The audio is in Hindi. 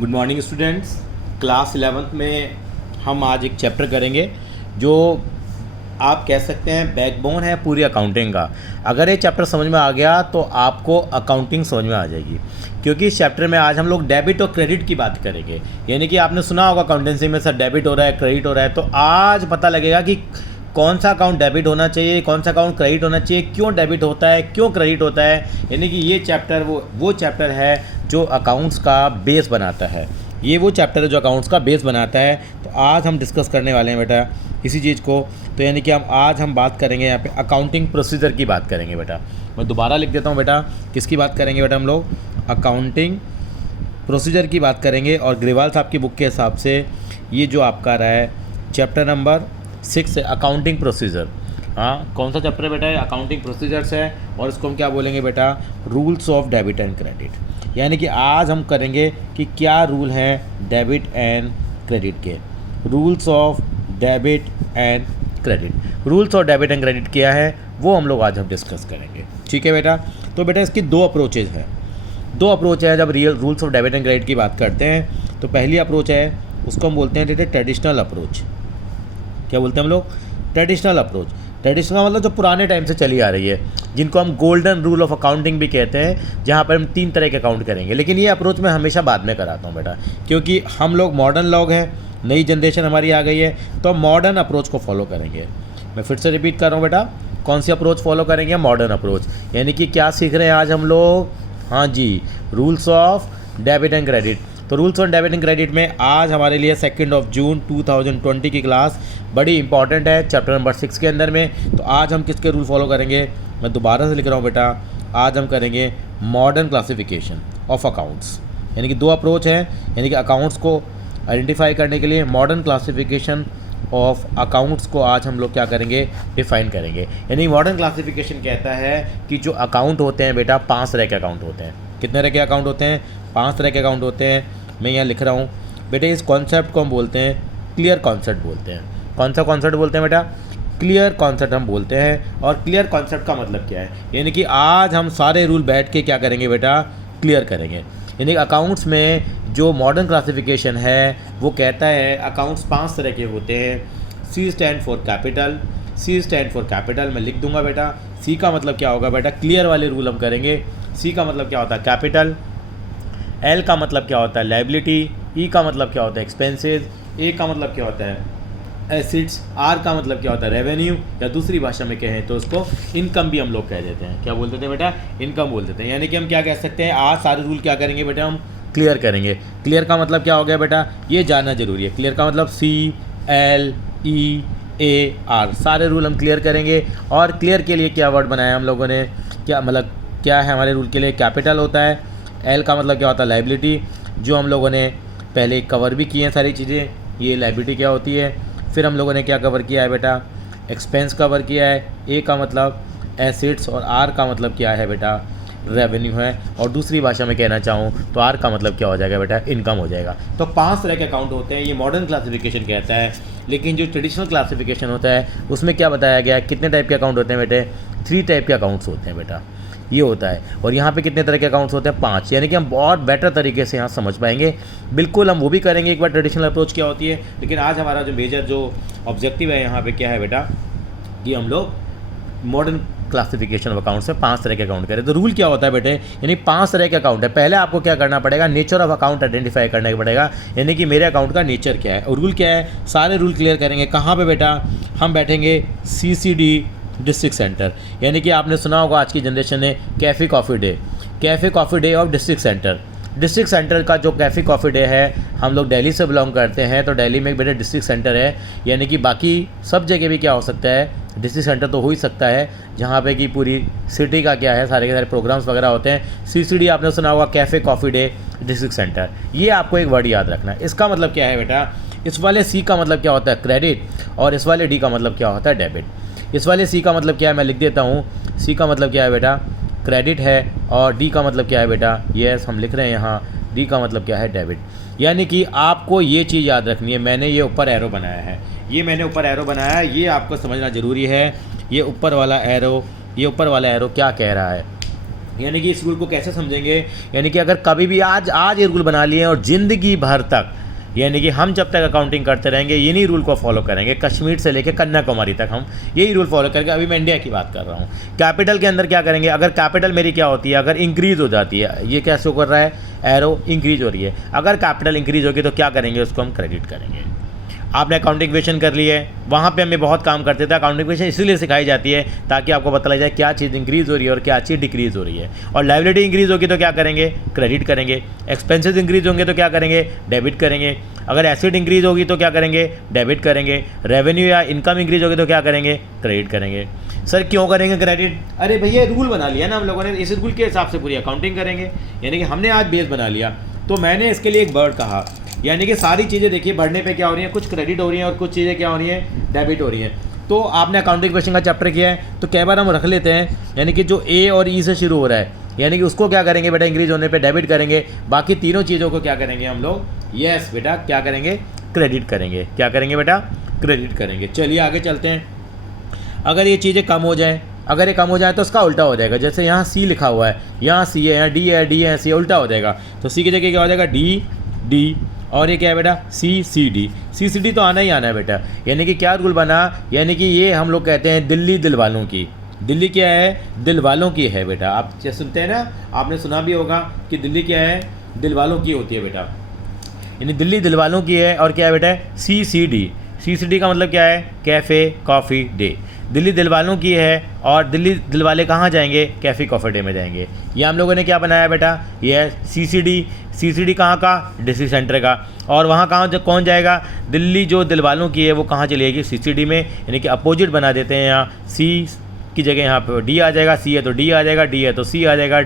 Good morning students. Class 11th में हम आज एक चैप्टर करेंगे जो आप कह सकते हैं बैकबोन है पूरी अकाउंटिंग का। अगर ये चैप्टर समझ में आ गया तो आपको अकाउंटिंग समझ में आ जाएगी, क्योंकि इस चैप्टर में आज हम लोग डेबिट और क्रेडिट की बात करेंगे। यानी कि आपने सुना होगा अकाउंटेंसी में सर डेबिट हो रहा है, क्रेडिट हो रहा है, तो आज पता लगेगा कि कौन सा अकाउंट डेबिट होना चाहिए, कौन सा अकाउंट क्रेडिट होना चाहिए, क्यों डेबिट होता है, क्यों क्रेडिट होता है। यानी कि ये चैप्टर वो चैप्टर है जो अकाउंट्स का बेस बनाता है। ये वो चैप्टर है जो अकाउंट्स का बेस बनाता है। तो आज हम डिस्कस करने वाले हैं बेटा इसी चीज़ को। तो यानी कि आज हम बात करेंगे यहाँ पे अकाउंटिंग प्रोसीजर की बात करेंगे बेटा। मैं दोबारा लिख देता हूँ बेटा, किसकी बात करेंगे बेटा हम लोग, अकाउंटिंग प्रोसीजर की बात करेंगे। और ग्रेवाल साहब की बुक के हिसाब से ये जो आपका रहा है चैप्टर नंबर 6 है अकाउंटिंग प्रोसीजर। हाँ, कौन सा चैप्टर है बेटा, अकाउंटिंग प्रोसीजर्स है। और इसको हम क्या बोलेंगे बेटा, rules of debit and credit. यानी कि आज हम करेंगे कि क्या रूल हैं डेबिट एंड क्रेडिट के। Rules of debit and credit, rules of debit and credit क्या है वो हम लोग आज हम डिस्कस करेंगे। ठीक है बेटा। तो बेटा इसकी दो अप्रोचेज हैं, दो अप्रोच है जब real rules of debit and credit की बात करते हैं। तो पहली अप्रोच है उसको हम बोलते हैं ट्रेडिशनल अप्रोच। क्या बोलते हैं हम लोग, ट्रेडिशनल अप्रोच। ट्रेडिशनल का मतलब जो पुराने टाइम से चली आ रही है, जिनको हम गोल्डन रूल ऑफ अकाउंटिंग भी कहते हैं, जहाँ पर हम 3 तरह के अकाउंट करेंगे। लेकिन ये अप्रोच मैं हमेशा बाद में कराता हूँ बेटा, क्योंकि हम लोग मॉडर्न लोग हैं, नई जनरेशन हमारी आ गई है, तो मॉडर्न अप्रोच को फॉलो करेंगे। मैं फिर से रिपीट कर रहा हूँ बेटा, कौन सी अप्रोच फॉलो करेंगे, मॉडर्न अप्रोच। यानी कि क्या सीख रहे हैं आज हम लोग, हाँ जी, rules of debit and credit. तो rules on debit and credit में आज हमारे लिए 2 जून 2020 की क्लास बड़ी इंपॉर्टेंट है चैप्टर नंबर 6 के अंदर में। तो आज हम किसके रूल फॉलो करेंगे, मैं दोबारा से लिख रहा हूँ बेटा, आज हम करेंगे मॉडर्न क्लासिफिकेशन ऑफ अकाउंट्स। यानी कि 2 अप्रोच हैं, यानी कि अकाउंट्स को आइडेंटिफाई करने के लिए मॉडर्न क्लासिफिकेशन ऑफ अकाउंट्स को आज हम लोग क्या करेंगे, डिफाइन करेंगे। यानी मॉडर्न क्लासिफिकेशन कहता है कि जो अकाउंट होते हैं बेटा 5 तरह के अकाउंट होते हैं। कितने तरह के अकाउंट होते हैं, 5 तरह के अकाउंट होते हैं। मैं यहाँ लिख रहा हूँ बेटे, इस कॉन्सेप्ट को हम बोलते हैं क्लियर कॉन्सेप्ट बोलते हैं। कौन सा कॉन्सेप्ट बोलते हैं बेटा, क्लियर कॉन्सेप्ट हम बोलते हैं। और क्लियर कॉन्सेप्ट का मतलब क्या है, यानी कि आज हम सारे रूल बैठ के क्या करेंगे बेटा, क्लियर करेंगे। यानी कि अकाउंट्स में जो मॉडर्न क्लासिफिकेशन है वो कहता है अकाउंट्स 5 तरह के होते हैं। C stand for capital, C stand for capital मैं लिख दूंगा बेटा। सी का मतलब क्या होगा बेटा, क्लियर वाले रूल हम करेंगे। सी का मतलब क्या होता है, कैपिटल। एल का मतलब क्या होता है, लायबिलिटी। ई का मतलब क्या होता है, एक्सपेंसेस। ए का मतलब क्या होता है, एसिड्स। आर का मतलब क्या होता है, रेवेन्यू, या दूसरी भाषा में कहें तो उसको इनकम भी हम लोग कह देते हैं। क्या बोलते थे बेटा, इनकम बोल देते हैं। यानी कि हम क्या कह सकते हैं, आज सारे रूल क्या करेंगे बेटा, हम क्लियर करेंगे। क्लियर का मतलब क्या हो गया बेटा, ये जानना जरूरी है। क्लियर का मतलब CLEAR, सारे रूल हम क्लियर करेंगे। और क्लियर के लिए क्या वर्ड बनाया हम लोगों ने, क्या मतलब क्या है हमारे रूल के लिए, कैपिटल होता है। एल का मतलब क्या होता है, लायबिलिटी, जो हम लोगों ने पहले कवर भी किए हैं सारी चीज़ें, ये लायबिलिटी क्या होती है। फिर हम लोगों ने क्या कवर किया है बेटा, एक्सपेंस कवर किया है। ए का मतलब एसेट्स, और आर का मतलब क्या है बेटा, रेवेन्यू है। और दूसरी भाषा में कहना चाहूँ तो आर का मतलब क्या हो जाएगा बेटा, इनकम हो जाएगा। तो 5 तरह के अकाउंट होते हैं, ये मॉडर्न क्लासिफिकेशन कहता है। लेकिन जो ट्रेडिशनल क्लासिफिकेशन होता है उसमें क्या बताया गया है, कितने टाइप के अकाउंट होते हैं बेटे, 3 टाइप के अकाउंट्स होते हैं बेटा, ये होता है। और यहाँ पे कितने तरह के अकाउंट्स होते हैं, 5। यानी कि हम बहुत बेटर तरीके से यहाँ समझ पाएंगे। बिल्कुल हम वो भी करेंगे एक बार ट्रेडिशनल अप्रोच क्या होती है। लेकिन आज हमारा जो मेजर जो ऑब्जेक्टिव है यहाँ पे क्या है बेटा, कि हम लोग मॉडर्न क्लासिफिकेशन ऑफ अकाउंट्स में 5 तरह के अकाउंट करें। तो रूल क्या होता है बेटे, यानी 5 तरह के अकाउंट है। पहले आपको क्या करना पड़ेगा, नेचर ऑफ अकाउंट आइडेंटिफाई करना पड़ेगा। यानी कि मेरे अकाउंट का नेचर क्या है। और रूल क्या है, सारे रूल क्लियर करेंगे। कहाँ पे बेटा, हम बैठेंगे CCD डिस्ट्रिक्ट सेंटर। यानी कि आपने सुना होगा आज की जनरेशन ने cafe coffee day, cafe coffee day of district centre. District centre का जो कैफ़े कॉफ़ी डे है, हम लोग दिल्ली से बिलोंग करते हैं, तो दिल्ली में एक बेटा डिस्ट्रिक्ट सेंटर है। यानी कि बाकी सब जगह भी क्या हो सकता है, डिस्ट्रिक्ट सेंटर तो हो ही सकता है, जहाँ पे कि पूरी सिटी का क्या है, सारे के सारे प्रोग्राम्स वगैरह होते हैं। CCD आपने सुना होगा, cafe coffee day district centre. ये आपको एक वर्ड याद रखना है। इसका मतलब क्या है बेटा, इस वाले C का मतलब क्या होता है, क्रेडिट, और इस वाले D का मतलब क्या होता है, डेबिट। इस वाले C का मतलब क्या है, मैं लिख देता हूँ। C का मतलब क्या है बेटा, क्रेडिट है। और D का मतलब क्या है बेटा, यस हम लिख रहे हैं यहाँ, D का मतलब क्या है, डेबिट। यानी कि आपको ये चीज़ याद रखनी है। मैंने ये ऊपर एरो बनाया है, ये मैंने ऊपर एरो बनाया है, ये आपको समझना ज़रूरी है। ये ऊपर वाला एरो, ये ऊपर वाला एरो क्या कह रहा है, यानी कि इस रूल को कैसे समझेंगे, यानी कि अगर कभी भी आज ये रूल बना लिए और ज़िंदगी भर तक, यानी कि हम जब तक अकाउंटिंग करते रहेंगे इन्हीं रूल को फॉलो करेंगे, कश्मीर से लेकर कन्याकुमारी तक हम यही रूल फॉलो करेंगे। अभी मैं इंडिया की बात कर रहा हूँ। कैपिटल के अंदर क्या करेंगे, अगर कैपिटल मेरी क्या होती है, अगर इंक्रीज़ हो जाती है, ये क्या शो कर रहा है, एरो इंक्रीज हो रही है, अगर कैपिटल इंक्रीज होगी तो क्या करेंगे, उसको हम क्रेडिट करेंगे। आपने अकाउंटिंग इक्वेशन कर ली है, वहाँ पे हमें बहुत काम करते थे। अकाउंटिंग इक्वेशन इसीलिए सिखाई जाती है ताकि आपको पता लग जाए क्या चीज़ इंक्रीज़ हो रही है और क्या चीज़ डिक्रीज़ हो रही है। और लायबिलिटी इंक्रीज़ होगी तो क्या करेंगे, क्रेडिट करेंगे। एक्सपेंसेस इंक्रीज़ होंगे तो क्या करेंगे, डेबिट करेंगे। अगर एसेट इंक्रीज़ होगी तो क्या करेंगे, डेबिट करेंगे। रेवेन्यू या इनकम इंक्रीज़ होगी तो क्या करेंगे, क्रेडिट करेंगे। सर क्यों करेंगे क्रेडिट, अरे भैया रूल बना लिया ना हम लोगों ने, इस रूल के हिसाब से पूरी अकाउंटिंग करेंगे। यानी कि हमने आज बेस बना लिया, तो मैंने इसके लिए एक वर्ड कहा, यानी कि सारी चीज़ें देखिए बढ़ने पे क्या हो रही हैं, कुछ क्रेडिट हो रही हैं और कुछ चीज़ें क्या हो रही हैं, डेबिट हो रही हैं। तो आपने अकाउंटिंग इक्वेशन का चैप्टर किया है तो कई बार हम रख लेते हैं, यानी कि जो ए और ई से शुरू हो रहा है, यानी कि उसको क्या करेंगे बेटा, इंक्रीज होने पे डेबिट करेंगे। बाकी तीनों चीज़ों को क्या करेंगे हम लोग, यस बेटा क्या करेंगे, क्रेडिट करेंगे। क्या करेंगे बेटा, क्रेडिट करेंगे। चलिए आगे चलते हैं। अगर ये चीज़ें कम हो जाएँ, अगर ये कम हो जाए तो उसका उल्टा हो जाएगा। जैसे यहाँ सी लिखा हुआ है, यहाँ सी है, यहाँ डी है, डी है, सी उल्टा हो जाएगा। तो सी की जगह क्या हो जाएगा, डी डी, और ये क्या है बेटा, सी सी डी। सी सी डी तो आना ही आना है बेटा। यानी कि क्या रूल बना, यानी कि ये हम लोग कहते हैं दिल्ली दिल वालों की। दिल्ली क्या है, दिल वालों की है बेटा। आप क्या सुनते हैं ना, आपने सुना भी होगा कि दिल्ली क्या है, दिल वालों की होती है बेटा। यानी दिल्ली दिल वालों की है। और क्या है बेटा, सी सी डी। सी सी डी का मतलब क्या है, कैफ़े कॉफ़ी डे। दिल्ली दिल वालों की है और दिल्ली दिल वाले कहाँ जाएंगे, कैफ़े कॉफ़ी डे में जाएंगे। ये हम लोगों ने क्या बनाया बेटा, ये है सी सी डी। सी सी डी कहाँ का, डिस्ट्रिक्ट सेंटर का। और वहाँ कौन जाएगा, दिल्ली जो दिल वालों की है वो कहाँ चली जाएगी, सी सी डी में। यानी कि अपोजिट बना देते हैं, यहाँ सी की जगह यहाँ पर डी आ जाएगा, सी है तो डी आ जाएगा, डी है तो सी आ जाएगा।